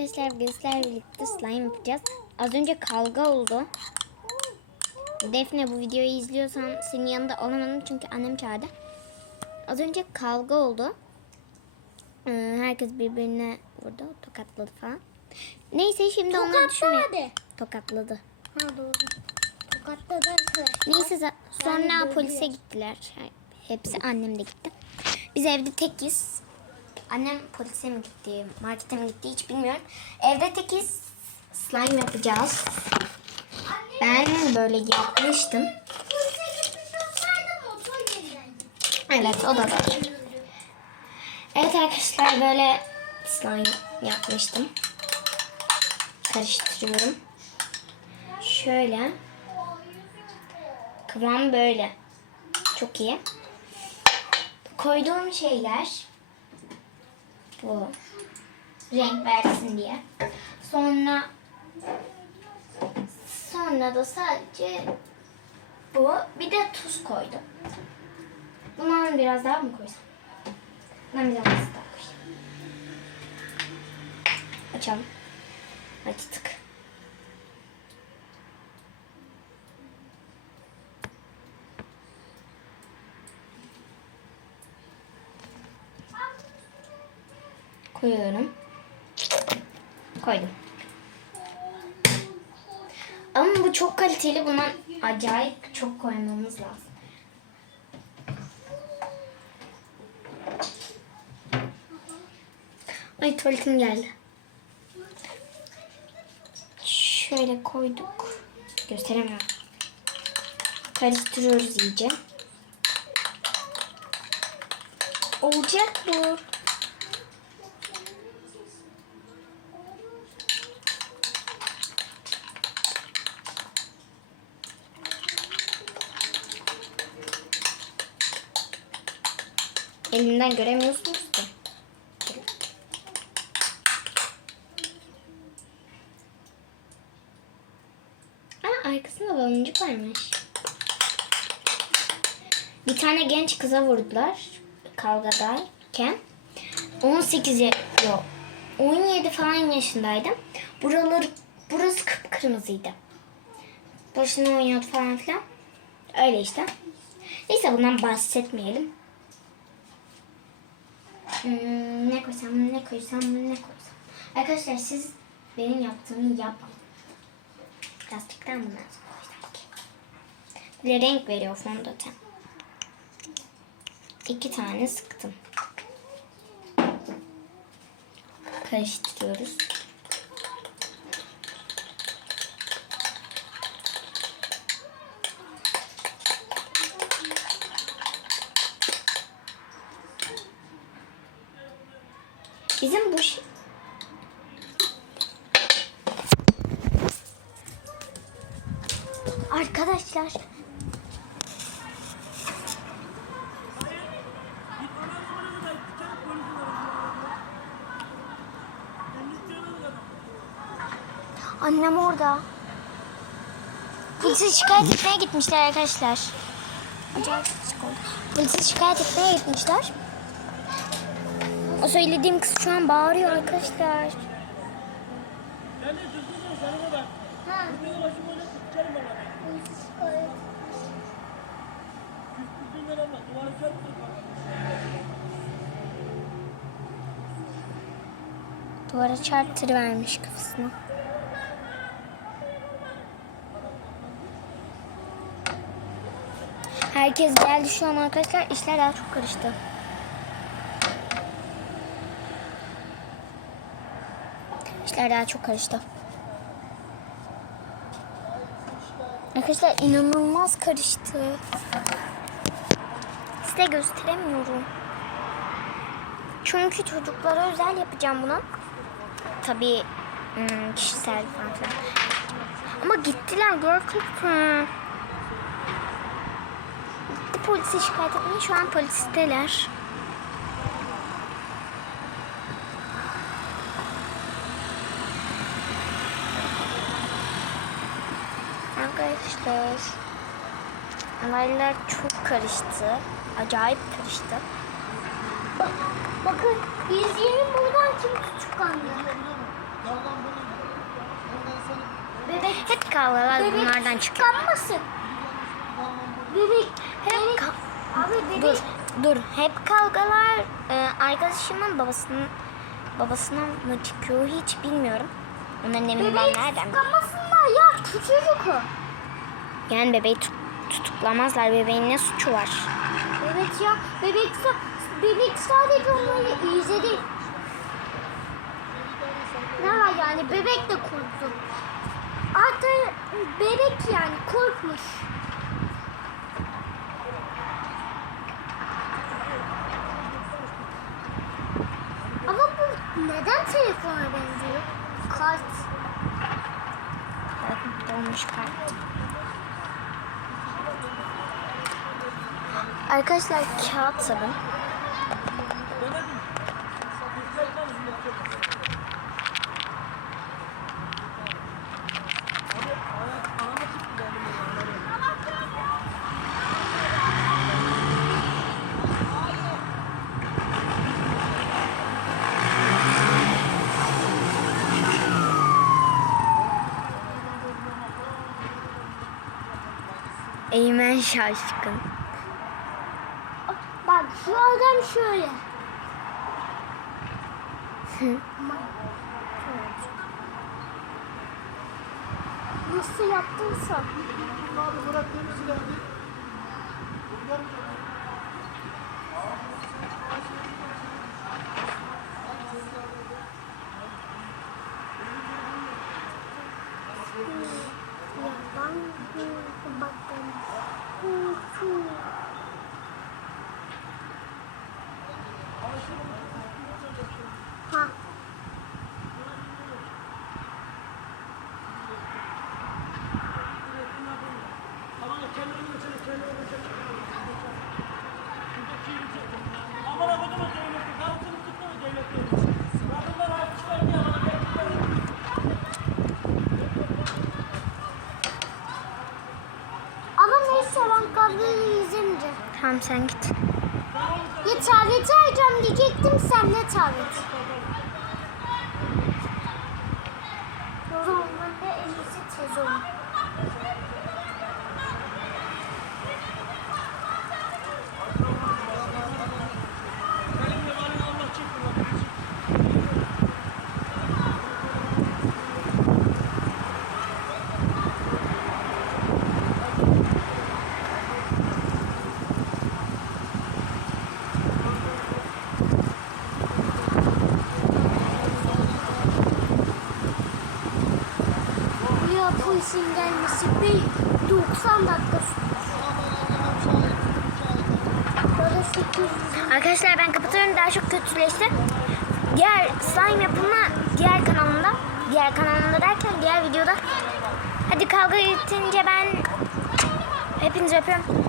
arkadaşlar sizlerle birlikte slime yapacağız. Az önce kavga oldu. Defne bu videoyu izliyorsan senin yanında olamadım çünkü annem çağırdı. Az önce kavga oldu. Ee, herkes birbirine vurdu, tokatladı falan. Neyse şimdi onları düşünmeyelim. Tokatladı. Ha doğru. Tokatladı arkadaşlar. Neyse sonra Yani polise gittiler. Hepsi annem de gitti. Biz evde tekiz. Annem polise mi gitti, markete mi gitti hiç bilmiyorum. Evde tekiz slime yapacağız. Ben böyle yapmıştım. Evet o da var. Evet arkadaşlar böyle slime yapmıştım. Karıştırıyorum. Şöyle. Kıvam böyle. Çok iyi. Koyduğum şeyler bu. Renk versin diye. Sonra sonra da sadece bu. Bir de tuz koydum. Bundan biraz daha mı koysam? Ben biraz daha koyayım. Açalım. Açtık. Koyuyorum. Koydum. Ama bu çok kaliteli. Bundan acayip çok koymamız lazım. Ay tuvaletim geldi. Şöyle koyduk. Gösteremiyorum. Karıştırıyoruz iyice. Olacak bu. Elimden göremiyorsunuz da. Aa, arkasında baloncuk varmış. Bir tane genç kıza vurdular kavgadayken. 18 ya- yok. 17 falan yaşındaydım. Buraları burası kıpkırmızıydı. Başına oynuyordu falan filan. Öyle işte. Neyse bundan bahsetmeyelim. Hmm, ne koysam, ne koysam, ne koysam. Arkadaşlar siz benim yaptığımı yapmayın. Plastikten mi lazım koysak? Bir renk veriyor fondöten. İki tane sıktım. Karıştırıyoruz. Bizim bu şey... Arkadaşlar Annem orada. Polise şikayet etmeye gitmişler arkadaşlar. Acayip sık. Polise şikayet etmeye gitmişler. O söylediğim kız şu an bağırıyor arkadaşlar. Ha. Duvara çarptır çarptırıvermiş kafasına. Herkes geldi şu an arkadaşlar. İşler daha çok karıştı. İşler daha çok karıştı. Arkadaşlar inanılmaz karıştı. Size gösteremiyorum. Çünkü çocuklara özel yapacağım bunu. Tabii hmm, kişisel falan filan. Ama gittiler gerçekten. Gitti polise şikayet etmeye. Şu an polisteler. Arkadaşlar olaylar çok karıştı. Acayip karıştı. Bak, bakın biz yeni buradan kim tutuklandı? Ya Hep kavgalar Bebek bunlardan çıkıyor. Kanmasın. Bebek. Hep bebek. Abi bebek. dur, dur. Hep kavgalar e, arkadaşımın babasının babasından mı çıkıyor hiç bilmiyorum. Onların emin ben Bebek nereden bileyim? kanmasınlar ya. Küçücük o. Yani bebeği tut- tutuklamazlar. Bebeğin ne suçu var? Evet ya. Bebek, bebek sadece onları izledi. Ne var yani bebek de korktu. Artık bebek yani korkmuş. Ama bu neden telefona benziyor? Kart. Dolmuş kart. Arkadaşlar kağıt sabun. Eymen şaşkın. Şu adam şöyle. Nasıl yaptıysa. Abi bırak temizle hadi. Yalan bakın. Ha. Tamam kendini bekliyorlar. Ama neyse ben kavgayı izlemeyeceğim. Tamam sen git. Ya tableti alacağım diyecektim sen ne tablet? O zaman ben de en iyisi tez olun. Benimle var ya Allah çekti bak. Buraya polisin gelmesi bir 90 dakika sürmüş. Böyle 800 Arkadaşlar ben kapatıyorum daha çok kötüleşti. Diğer slime yapımı diğer kanalımda. Diğer kanalımda derken diğer videoda. Hadi kavga bitince ben hepinizi öpüyorum.